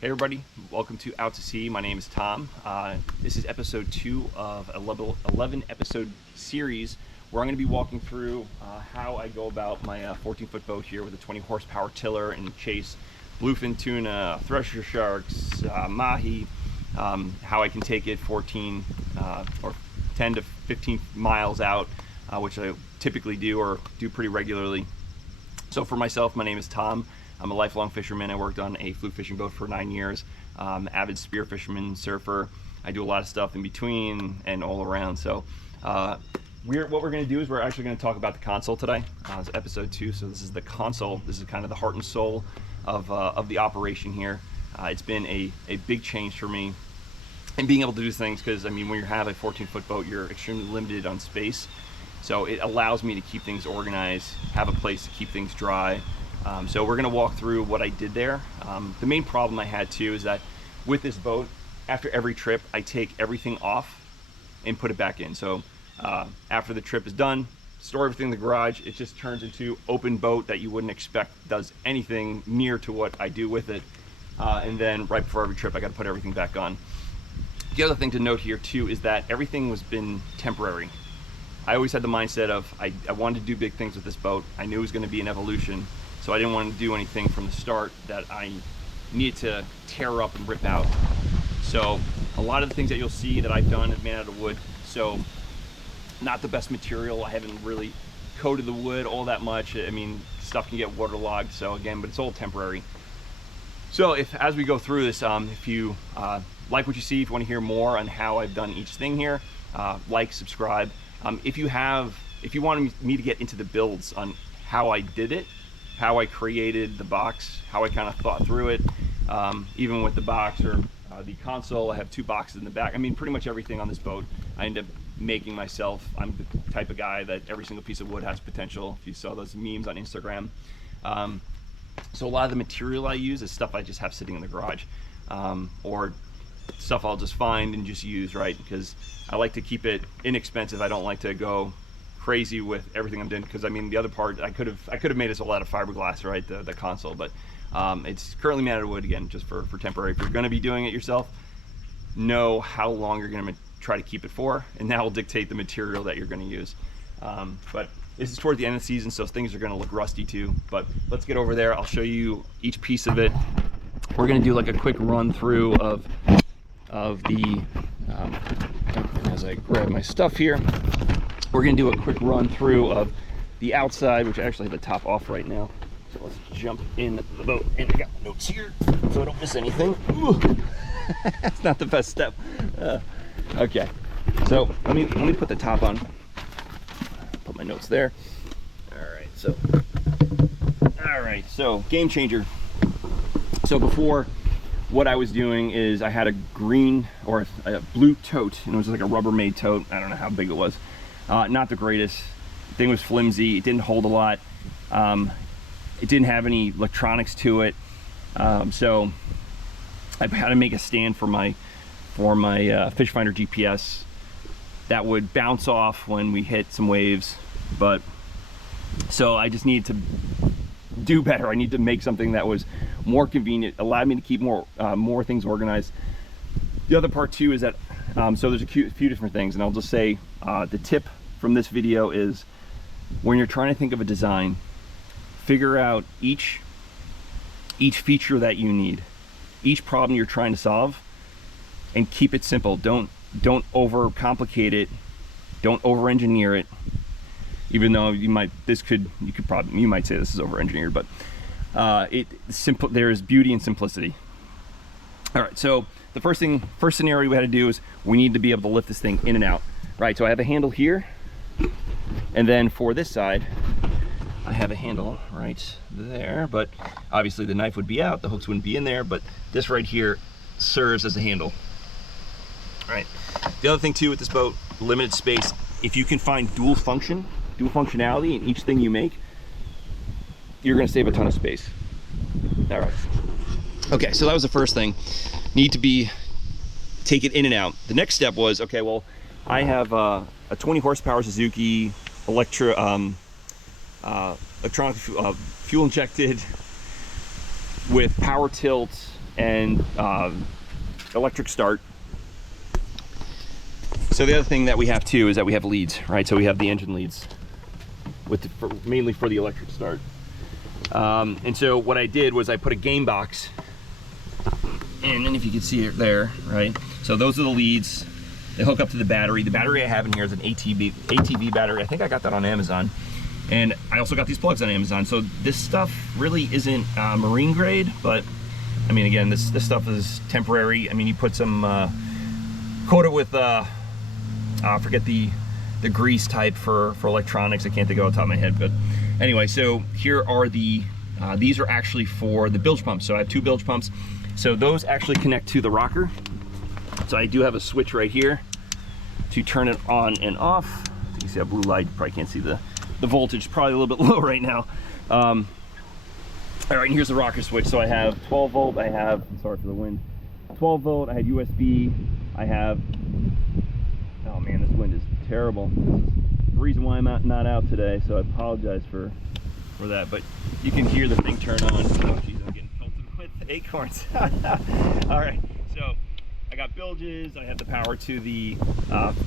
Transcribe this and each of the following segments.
Hey everybody, welcome to Out to Sea. My name is Tom. This is episode 2 of a 11 episode series where I'm going to be walking through how I go about my 14-foot boat here with a 20 horsepower tiller and chase bluefin tuna, thresher sharks, mahi, how I can take it 14 or 10 to 15 miles out, which I typically do or do pretty regularly. So for myself, my name is Tom. I'm a lifelong fisherman. I worked on a fluke fishing boat for 9 years. Avid spear fisherman, surfer. I do a lot of stuff in between and all around. So what we're going to do is we're actually going to talk about the console today. It's episode 2, so this is the console. This is kind of the heart and soul of the operation here. It's been a big change for me in being able to do things because, I mean, when you have a 14-foot boat, you're extremely limited on space. So it allows me to keep things organized, have a place to keep things dry. So we're gonna walk through what I did there. The main problem I had too is that with this boat, after every trip, I take everything off and put it back in. So after the trip is done, store everything in the garage. It just turns into open boat that you wouldn't expect does anything near to what I do with it. And then right before every trip, I gotta put everything back on. The other thing to note here too is that everything was been temporary. I always had the mindset of I wanted to do big things with this boat. I knew it was gonna be an evolution. So I didn't want to do anything from the start that I needed to tear up and rip out. So a lot of the things that you'll see that I've done is made out of wood. So not the best material. I haven't really coated the wood all that much. I mean, stuff can get waterlogged. So again, but it's all temporary. So as we go through this, if you like what you see, if you want to hear more on how I've done each thing here, like, subscribe. If you want me to get into the builds on how I did it, how I created the box, how I kind of thought through it, even with the box or the console. I have 2 boxes in the back. I mean, pretty much everything on this boat I end up making myself. I'm the type of guy that every single piece of wood has potential. If you saw those memes on Instagram. So a lot of the material I use is stuff I just have sitting in the garage, or stuff I'll just find and just use, right? Because I like to keep it inexpensive. I don't like to go crazy with everything I'm doing, because I mean the other part I could have made this all out of fiberglass, right, the console, but it's currently made out of wood, again, just for temporary. If you're going to be doing it yourself, know how long you're going to try to keep it for, and that will dictate the material that you're going to use. But this is toward the end of the season, so things are going to look rusty too, but let's get over there. I'll show you each piece of it. We're going to do like a quick run through of the as I grab my stuff here. We're going to do a quick run through of the outside, which I actually have the top off right now. So let's jump in the boat. And I got my notes here so I don't miss anything. That's not the best step. Okay, so let me put the top on. Put my notes there. All right, so game changer. So before, what I was doing is I had a green or a blue tote, and it was like a Rubbermaid tote. I don't know how big it was. Not the greatest. The thing was flimsy. It didn't hold a lot. It didn't have any electronics to it. So I had to make a stand for my fish finder GPS that would bounce off when we hit some waves. But so I just needed to do better. I need to make something that was more convenient, allowed me to keep more things organized. The other part too is that so there's a few different things, and I'll just say the tip from this video is when you're trying to think of a design, figure out each feature that you need, each problem you're trying to solve, and keep it simple. Don't overcomplicate it. Don't over-engineer it. Even though you might say this is over-engineered, but there's beauty in simplicity. All right, so the first scenario we had to do is we need to be able to lift this thing in and out, right? So I have a handle here, and then for this side, I have a handle right there, but obviously the knife would be out, the hooks wouldn't be in there, but this right here serves as a handle. All right, the other thing too with this boat, limited space. If you can find dual functionality in each thing you make, you're gonna save a ton of space. All right. Okay, so that was the first thing. Need to take it in and out. The next step was, okay, well, I have a 20 horsepower Suzuki electronic fuel injected with power tilt and electric start. So the other thing that we have too is that we have leads, right? So we have the engine leads with mainly for the electric start. And so what I did was I put a game box, and then if you can see it there, right? So those are the leads. They hook up to the battery. The battery I have in here is an ATV battery. I think I got that on Amazon. And I also got these plugs on Amazon. So this stuff really isn't marine grade, but I mean, again, this stuff is temporary. I mean, you put some, coat it with, I forget the grease type for electronics. I can't think of it off the top of my head, but anyway, so here are the, these are actually for the bilge pumps. So I have 2 bilge pumps. So those actually connect to the rocker. So I do have a switch right here to turn it on and off. You can see that blue light, you probably can't see the voltage, probably a little bit low right now. All right, and here's the rocker switch. So I have 12 volt, I have, sorry for the wind, 12 volt, I have USB, I have, oh man, this wind is terrible. This is the reason why I'm not out today, so I apologize for that, but you can hear the thing turn on. Oh geez, I'm getting pelted with acorns. All right, so I got bilges, I have the power to the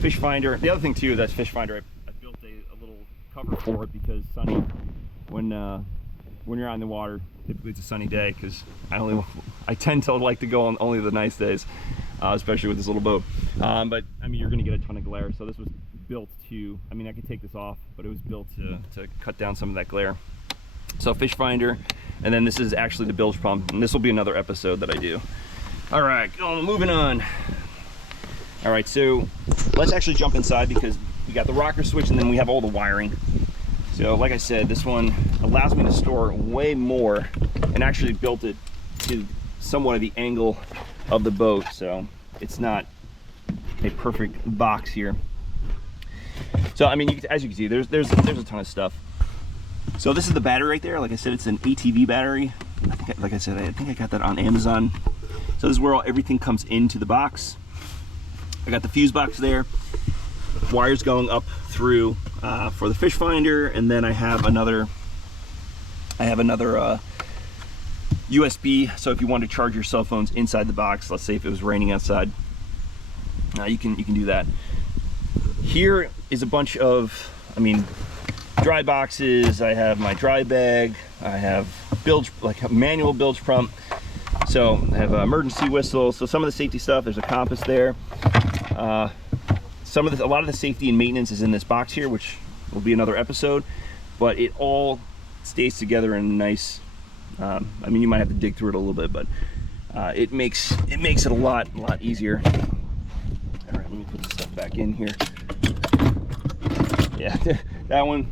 fish finder. The other thing too, that's fish finder, I built a little cover for it because sunny, when you're out in the water, typically it's a sunny day, because I tend to like to go on only the nice days, especially with this little boat. But I mean, you're going to get a ton of glare, so this was built to, I mean, I could take this off, but it was built to cut down some of that glare. So fish finder, and then this is actually the bilge pump, and this will be another episode that I do. All right, moving on. All right, so let's actually jump inside, because we got the rocker switch and then we have all the wiring. So like I said, this one allows me to store way more, and actually built it to somewhat of the angle of the boat, so it's not a perfect box here. So I mean, as you can see, there's a ton of stuff. So this is the battery right there. Like I said, it's an ATV battery. Like I said, I think I got that on Amazon. So this is where everything comes into the box. I got the fuse box there, wires going up through for the fish finder, and then I have another USB. So if you want to charge your cell phones inside the box, let's say if it was raining outside, you can do that. Here is a bunch of, I mean, dry boxes. I have my dry bag. I have bilge, like a manual bilge pump. So I have an emergency whistle. So some of the safety stuff, there's a compass there. A lot of the safety and maintenance is in this box here, which will be another episode, but it all stays together in a nice, I mean, you might have to dig through it a little bit, but it makes it a lot easier. All right, let me put this stuff back in here. Yeah, that one,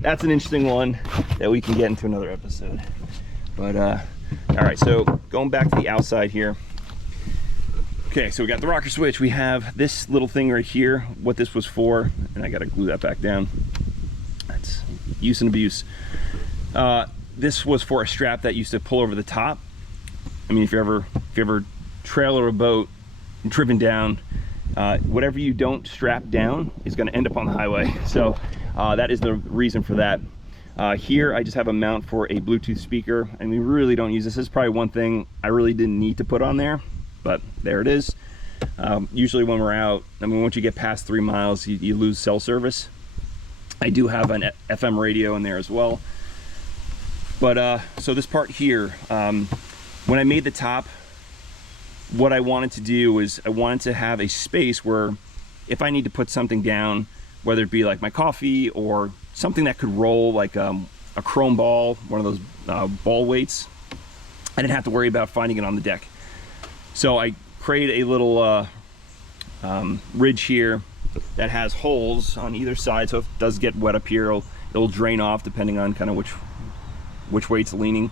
that's an interesting one that we can get into another episode. But all right, so going back to the outside here. Okay, so we got the rocker switch. We have this little thing right here, what this was for, and I gotta glue that back down. That's use and abuse. This was for a strap that used to pull over the top. I mean, if you ever trailer a boat and driven down, whatever you don't strap down is gonna end up on the highway. So that is the reason for that. Here I just have a mount for a Bluetooth speaker, and we really don't use this. This is probably one thing I really didn't need to put on there, but there it is. Usually when we're out, I mean, once you get past 3 miles, you lose cell service. I do have an FM radio in there as well. But so this part here, when I made the top, what I wanted to do is I wanted to have a space where if I need to put something down, whether it be like my coffee or something that could roll, like a chrome ball, one of those ball weights, I didn't have to worry about finding it on the deck. So I created a little ridge here that has holes on either side, so if it does get wet up here, it'll drain off depending on kind of which way it's leaning.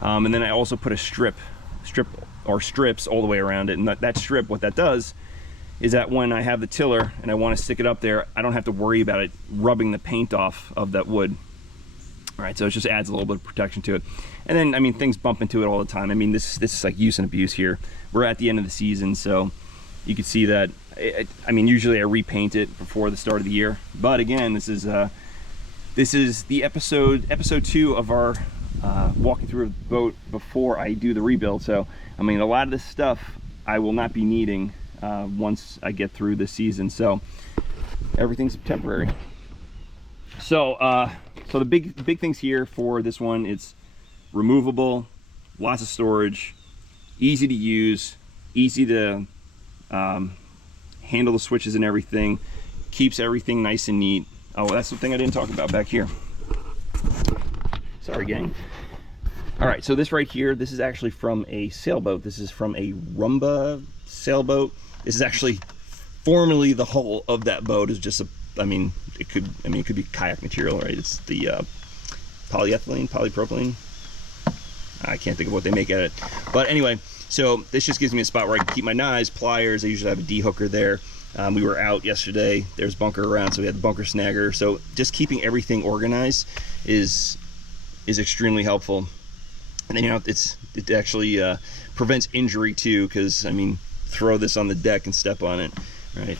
And then I also put a strip or strips all the way around it, and that strip, what that does is that when I have the tiller and I want to stick it up there, I don't have to worry about it rubbing the paint off of that wood. All right, so it just adds a little bit of protection to it. And then, I mean, things bump into it all the time. I mean, this is like use and abuse here. We're at the end of the season, so you can see that, I mean, usually I repaint it before the start of the year. But again, this is the episode 2 of our walking through a boat before I do the rebuild. So I mean, a lot of this stuff I will not be needing once I get through the season, so everything's temporary. So so the big things here for this one, it's removable, lots of storage, easy to use, easy to handle the switches and everything, keeps everything nice and neat. Oh, that's the thing I didn't talk about back here. Sorry, gang. All right, so this right here, this is actually from a sailboat. This is from a Rumba sailboat. This is actually formerly the hull of that boat is just a, it could be kayak material, right? It's the polypropylene. I can't think of what they make at it. But anyway, so this just gives me a spot where I can keep my knives, pliers. I usually have a D-hooker there. We were out yesterday. There's bunker around, so we had the bunker snagger. So just keeping everything organized is extremely helpful. And then, you know, it actually prevents injury too, because I mean, throw this on the deck and step on it, right?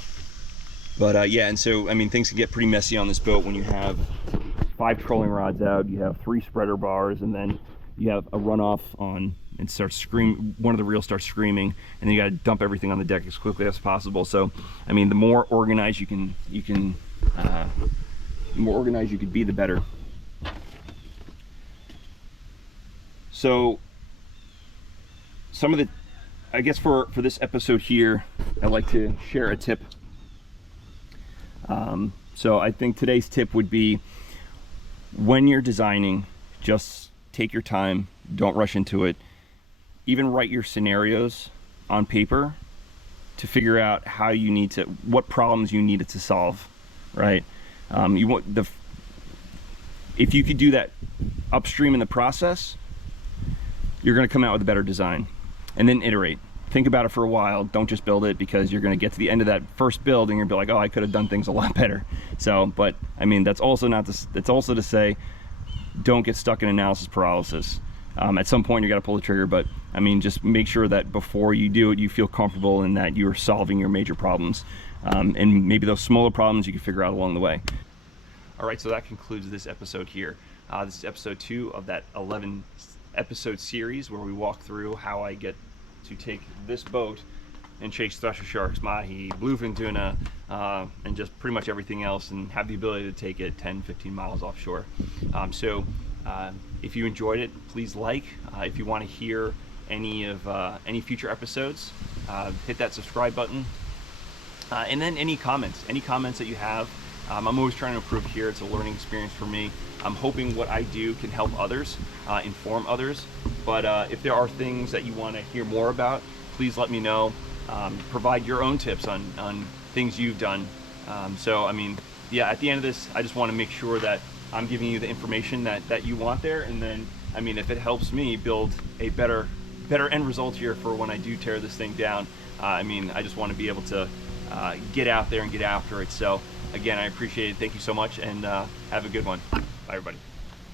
But yeah, and so I mean, things can get pretty messy on this boat when you have 5 trolling rods out, you have 3 spreader bars, and then you have a runoff on and starts screaming. One of the reels starts screaming, and then you got to dump everything on the deck as quickly as possible. So I mean, the more organized you can the more organized you could be, the better. So some of the, I guess for this episode here, I'd like to share a tip. So I think today's tip would be, when you're designing, just take your time, don't rush into it. Even write your scenarios on paper to figure out how you need to, what problems you needed to solve, right? You want if you could do that upstream in the process, you're going to come out with a better design. And then iterate. Think about it for a while. Don't just build it, because you're going to get to the end of that first build and you're going to be like, oh, I could have done things a lot better. So, but I mean, that's also to say, don't get stuck in analysis paralysis. At some point you got to pull the trigger, but I mean, just make sure that before you do it, you feel comfortable in that you're solving your major problems. And maybe those smaller problems you can figure out along the way. All right, so that concludes this episode here. This is episode 2 of that 11 episode series where we walk through how I get to take this boat and chase thresher sharks, mahi, bluefin tuna, and just pretty much everything else, and have the ability to take it 10-15 miles offshore. So if you enjoyed it, please like. If you want to hear any future episodes, hit that subscribe button. And then any comments that you have. I'm always trying to improve here. It's a learning experience for me. I'm hoping what I do can help others, inform others. But if there are things that you want to hear more about, please let me know. Provide your own tips on things you've done. So I mean, yeah, at the end of this, I just want to make sure that I'm giving you the information that you want there. And then, I mean, if it helps me build a better end result here for when I do tear this thing down, I mean, I just want to be able to get out there and get after it. So again, I appreciate it. Thank you so much, and have a good one. Bye, everybody.